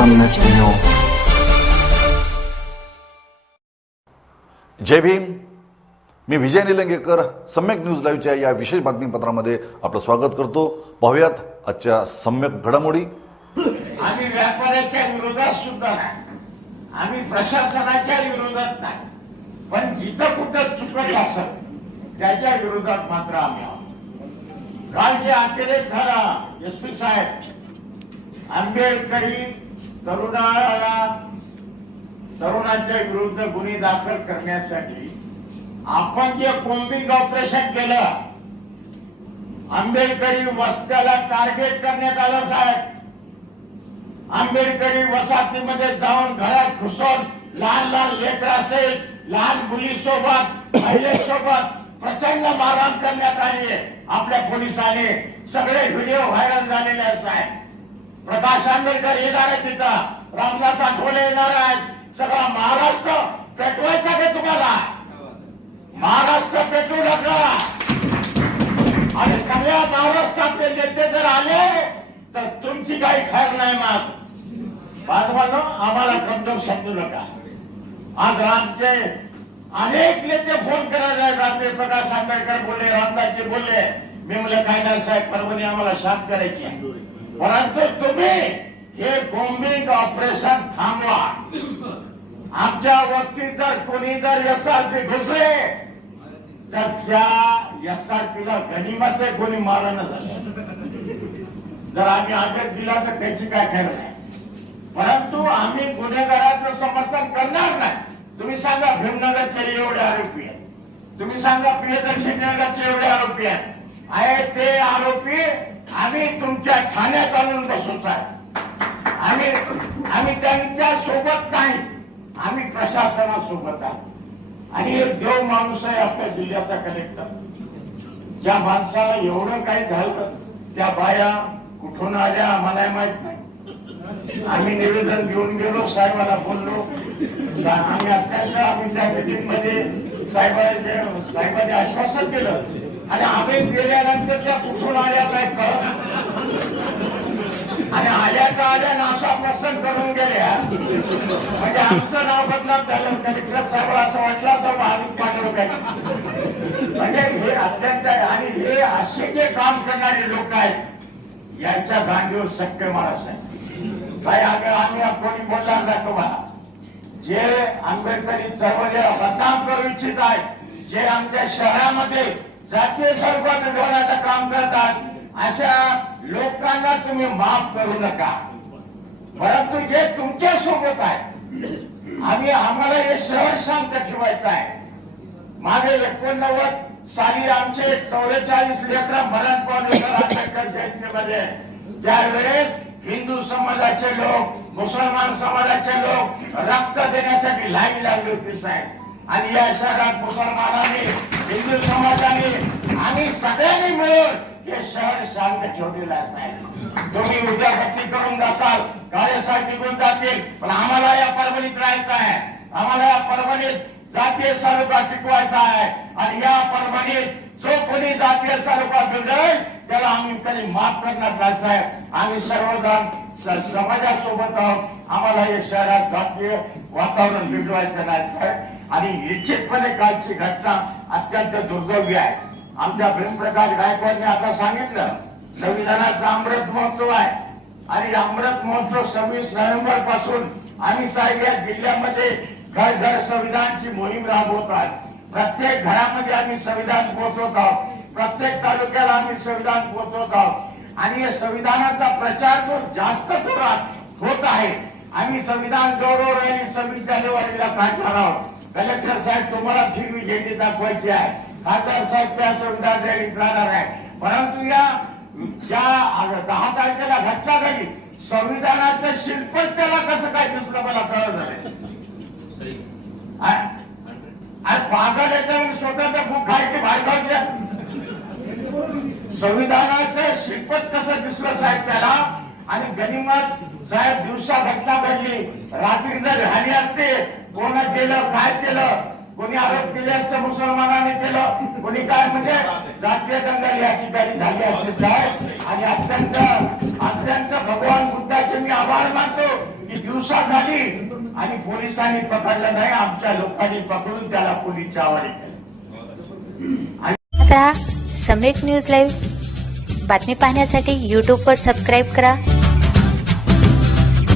सम्यक न्यूज जय भीम। मी विजय निलंगेकर सम्यक न्यूज लाईव्हच्या या विशेष बातमीपत्रामध्ये आपलं स्वागत करतो. पाहुयात आजच्या सम्यक घडामोडी. आम्ही व्यापाऱ्याच्या विरोधात सुद्धा नाही. आम्ही प्रशासनाच्या विरोधात नाही. पण जिथं कुठं चुकत असत त्याच्या विरोधात मात्र आम्ही आहोत. काल जे अतिरेक झाला एस पी साहेब आंबेडकरी तरुणाला तरुणांच्या विरुद्ध गुन्हे दाखल करण्यासाठी आपण जे कोम्बिंग ऑपरेशन केलं आंबेडकरी वस्त्याला टार्गेट करण्यात आलं साहेब. आंबेडकरी वसाहतीमध्ये जाऊन घरात घुसून लहान लहान लेकरासहित लहान मुलीसोबत महिलेसोबत प्रचंड मारहाण करण्यात आली आहे. आपल्या पोलिसांनी सगळे व्हिडिओ व्हायरल झालेले आहेत साहेब. प्रकाश आंबेडकर येणार आहे तिथं. रामदास आठवले येणार आहेत सगळा महाराष्ट्र पेटवायचा का तुम्हाला? महाराष्ट्र पेटवू नका. आणि सगळ्या महाराष्ट्रातले नेते जर आले तर तुमची काही खैर नाही मग बांधवांनो आम्हाला कमजोर समजू नका. आज रामचे अनेक नेते फोन करायला आहेत. प्रकाश आंबेडकर बोलले रामदासजी बोलले मी म्हणलं काय नाही साहेब परभणी आम्हाला शांत करायची आहे. परंतु तुम्ही हे बॉम्बिंग ऑपरेशन थांबवा. आमच्या वस्तीत जर कोणी जर एस आर पी घुसले तर त्या एस आर एसआरपीला गनिमत आहे कोणी मारण झालं. जर आम्ही आदेश दिला तर त्याची काय खरं नाही. परंतु आम्ही गुन्हेगाराचं समर्थन करणार नाही. तुम्ही सांगा भीमनगरचे एवढे आरोपी आहेत. तुम्ही सांगा प्रियदर्शनगरचे एवढे आरोपी आहेत. आहे ते आरोपी आम्ही तुमच्या ठाण्यात आणून बसवत आहे आम्ही आम्ही त्यांच्यासोबत नाही. आम्ही प्रशासनासोबत आहोत आणि एक देव माणूस आहे आपल्या जिल्ह्याचा कलेक्टर ज्या माणसाला एवढं काही झालं त्या बाया कुठून आल्या आम्हाला माहीत नाही. आम्ही निवेदन घेऊन गेलो साहेबाला बोललो. आम्ही अत्यंत आम्ही त्या मीटिंगमध्ये साहेबांनी साहेबांनी आश्वासन केलं आणि आम्ही गेल्यानंतर त्या कुठून आल्या काय कळत नाही. आणि आल्याचा आल्या प्रसंग करून गेल्या म्हणजे आमचं नाव बदनाम झालं कलेक्टर साहेब असं वाटलं असं महावीर पाठवलं काही म्हणजे हे अत्यंत आणि हे असे जे काम करणारे लोक आहेत यांच्या गांडीवर शक्य मला आहे काय आम्ही आम्ही कोणी बोलणार नाही तुम्हाला. जे आंबेडकरी चळवळीला बदनाम करू इच्छित आहेत जे आमच्या शहरामध्ये जातीय स्वरूपात ठेवण्याचं काम करतात अशा लोकांना तुम्ही माफ करू नका. परंतु जे तुमच्यासोबत आहे आम्ही आम्हाला हे शहर शांत ठेवायचं आहे. मागे एकोणनव्वद साली आमचे चौवेचाळीस लेकर मरण पावले आंबेडकर जयंतीमध्ये. त्यावेळेस हिंदू समाजाचे लोक मुसलमान समाजाचे लोक रक्त देण्यासाठी लाईन लागली होती साहेब. आणि या शहरात मुसलमानांनी हिंदू समाजाने आम्ही सगळ्यांनी मिळून हे शहर शांत ठेवलेला असाल तुम्ही उद्या भक्ती करून जासाल कार्यसाहेब निघून जातील पण आम्हाला या परभणीत राहायचं आहे. आम्हाला या परभणीत जातीय स्वरूपात टिकवायचा आहे. आणि या परभणीत जो कोणी जातीय स्वरूपात बिघडेल त्याला आम्ही कधी माफ करणार नाही साहेब. आम्ही सर्वजण समाजासोबत आहोत. आम्हाला या शहरात जातीय वातावरण बिघडवायचं नाही साहेब. आणि निश्चितपणे कालची घटना अत्यंत दुर्दैवी आहे. आमच्या भीमप्रकाश गायकवाडने आता सांगितलं संविधानाचा अमृत महोत्सव आहे. आणि अमृत महोत्सव सव्वीस नोव्हेंबरपासून आम्ही साहेब या जिल्ह्यामध्ये घर घर संविधानची मोहीम राबवत आहोत. प्रत्येक घरामध्ये आम्ही संविधान पोहोचवत आहोत. प्रत्येक तालुक्याला आम्ही संविधान पोहोचवत आहोत. आणि या संविधानाचा प्रचार जो जास्त जोरात होत आहे आम्ही संविधान गौरव आणि सव्वीस जानेवारीला काढणार आहोत. कलेक्टर साहेब तुम्हाला हिरवी झेंडी दाखवायची आहे. खासदार साहेब त्या संविधान रॅलीत राहणार आहे. परंतु या ज्या दहा तारखेला घटना घडली. संविधानाचं शिल्पच त्याला कसं काय दिसलं मला कळत झालंय आणि पागल याच्यावर स्वतःचा बुक खायची बाहेर संविधानाचं शिल्पच कसं दिसलं साहेब त्याला? आणि गनिमत साहेब दिवसा घटना घडली. रात्री जर झाली असते कोण केलं काय केलं? कोणी आरोप केले असते मुसलमानांनी केलं कोणी काय म्हणजे जातीय दंगल या ठिकाणी झाली असते साहेब. आणि अत्यंत अत्यंत भगवान बुद्धाचे मी आभार मानतो की दिवसा झाली आणि पोलिसांनी पकडलं नाही आमच्या लोकांनी पकडून त्याला पोलीसच्या आवडी समेक न्यूज लाईव्ह बातमी पाहण्यासाठी युट्यूबवर सबस्क्राईब करा.